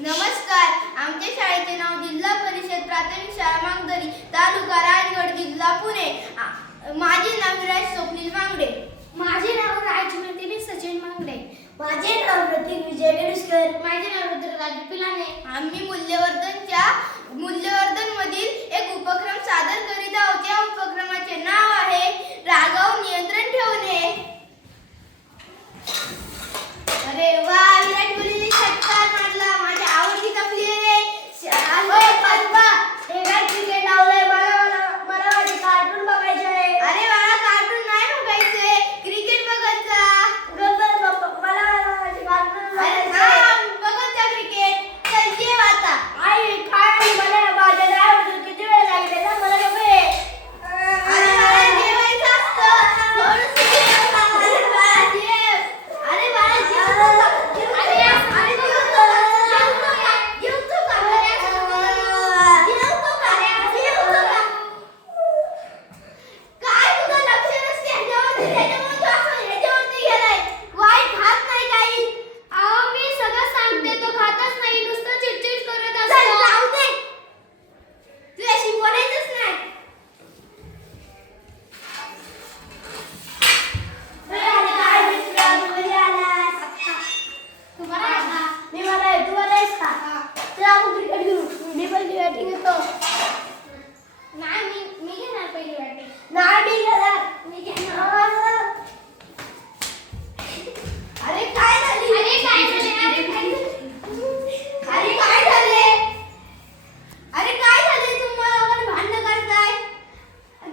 नमस्कार. आमच्या शाळेचे नाव जिल्हा परिषद प्राथमिक शाळा मांगदरी, तालुका रायगड, जिल्हा पुणे. माझे नाव विराज स्वप्नील मांगडे. माझे नाव राजमती सचिन मांगडे. माझे नाव प्रतीक विजय डेडुसकर. माझे नाव रुद्रराज पिलाने. आम्ही मूल्यवर्धन मधील एक उपक्रम सादर करीत आहोत. या उपक्रमाचे नाव आहे रागावर नियंत्रण ठेवणे. अरे वा, विराट कोहलीने षटकार मारला. माझ्या आवडतीचा प्लेयर आहे. क्रिकेट लावलंय. मला माझे कार्टून बघायचे आहे. अरे बाळा, कार्टून नाही बघायचंय, क्रिकेट बघायचा. मला माझे कार्टून अरे बघायचे हा, आहे. बघत जा क्रिकेट. चल जेव आता. आई काय मला माझ्या नाही आवडत. किती वेळ लागले ना मला नको आहे. अरे बाळा, जेवायचं असतं. थोडंसं जेव. अरे बाळा, जेव. अरे बाळा, जेवतो का? अरे जेवतो का? जेवतो का? जेवतो का? जेवतो का? जेवतो का? काय तुझं लक्ष नसते ह्याच्यामुळे तू असं ह्याच्यावरती गेलाय. वाईट खात नाही काही. अहो मी सगळं सांगते, तो खातच नाही, नुसतं चिडचिड करत चल असतो. जाऊ दे. तुझ्याशी बोलायचंच नाही. काय मित्र घरी आलास? तुम्हाला मी मला आहे. तू मला आहेस का? चल आपण क्रिकेट खेळू. मी पण बॅटिंग घेतो. नाही, मी घेणार पहिली बॅटिंग. नाही मी घेणार. मी घेणार. अरे काय झाली? अरे काय झाले? अरे काय झाले? अरे काय झाले? अरे काय झाले? तुम्हाला भांडण करताय?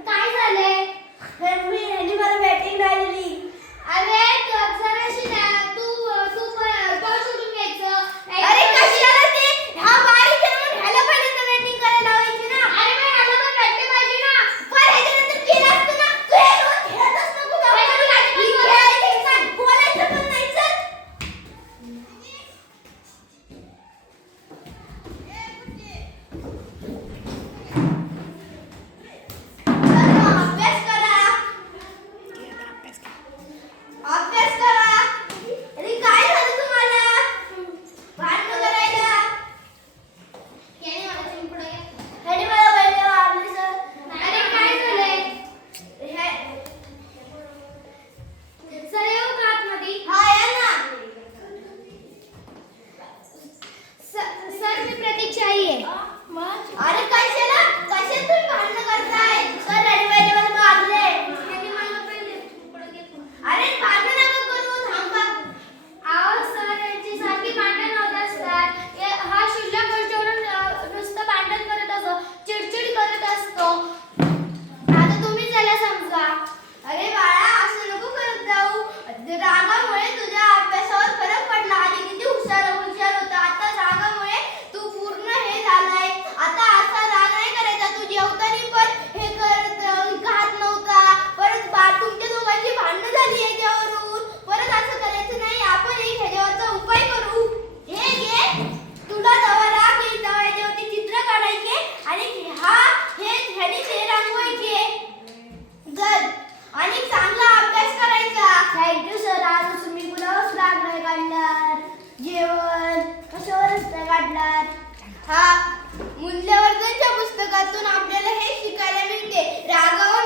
काय झाले? ह्यांनी मला बॅटिंग नाही दिली. अरे जराशी तू बॉल शोधून घ्यायचं. अरे कशाला ते? हा बारीक आहे म्हणून ह्याला पहिल्यांदा बॅटिंग करायला लावायची ना. अरे मग ह्याला पण भेटले पाहिजे ना. पण ह्याच्यानंतर केलं असतं ना. तू हे रोज खेळतच नको जाऊ. अरे पण आधी ही पण खेळायची नाही, बोलायचं पण नाही. चल. चल मग, अभ्यास करा. अभ्यास करा. अरे काय झालं तुम्हाला? भांडण करायला? याने मला चिमकुडं घ्या. ह्यांनी मला पहिले मारले सर. अरे काय झालंय? सर येऊ का आतमध्ये? हा या ना. सर मी प्रतीकची आई आहे. अरे कशाला तुम्ही भांडण करताय? सर ह्यांनी पहिले मला मारले. याने मला पहिले चिमकुडं घेतलं. अरे भांडण नका करू, थांबा. अहो सर यांची सारखी भांडण होत असतात. हा शुल्लक गोष्टीवरून नुसतं भांडण करत असतो, चिडचिड करत असतो. आता तुम्ही त्याला समजा. अरे बाळा, असं नको करत जाऊ. रागामुळे तुझ्या अभ्यासावर फरक पडला. आधी किती हुशार होता, आता रागामुळे तू पूर्ण हे झालाय. आता असा राग नाही करायचा. तू जेवताना पण हे खात नव्हता. परत तुमच्या दोघांची भांडणं झाली याच्यावरून. परत असं करायचं नाही. आपण एक ह्याच्यावरचा उपाय करू. हे घे, तुला जेव्हा राग येईल तेव्हा याच्यावरती चित्र काढायचे आणि ह्याने ते रंगवायचे. आणि चांगला अभ्यास करायचा. Thank you sir. आज तुम्ही कुणावरच राग नाही काढणार. जेवण कशावरच नाही काढणार. हा, मूल्यवर्धनच्या पुस्तकातून आपल्याला हे शिकायला मिळते. रागावर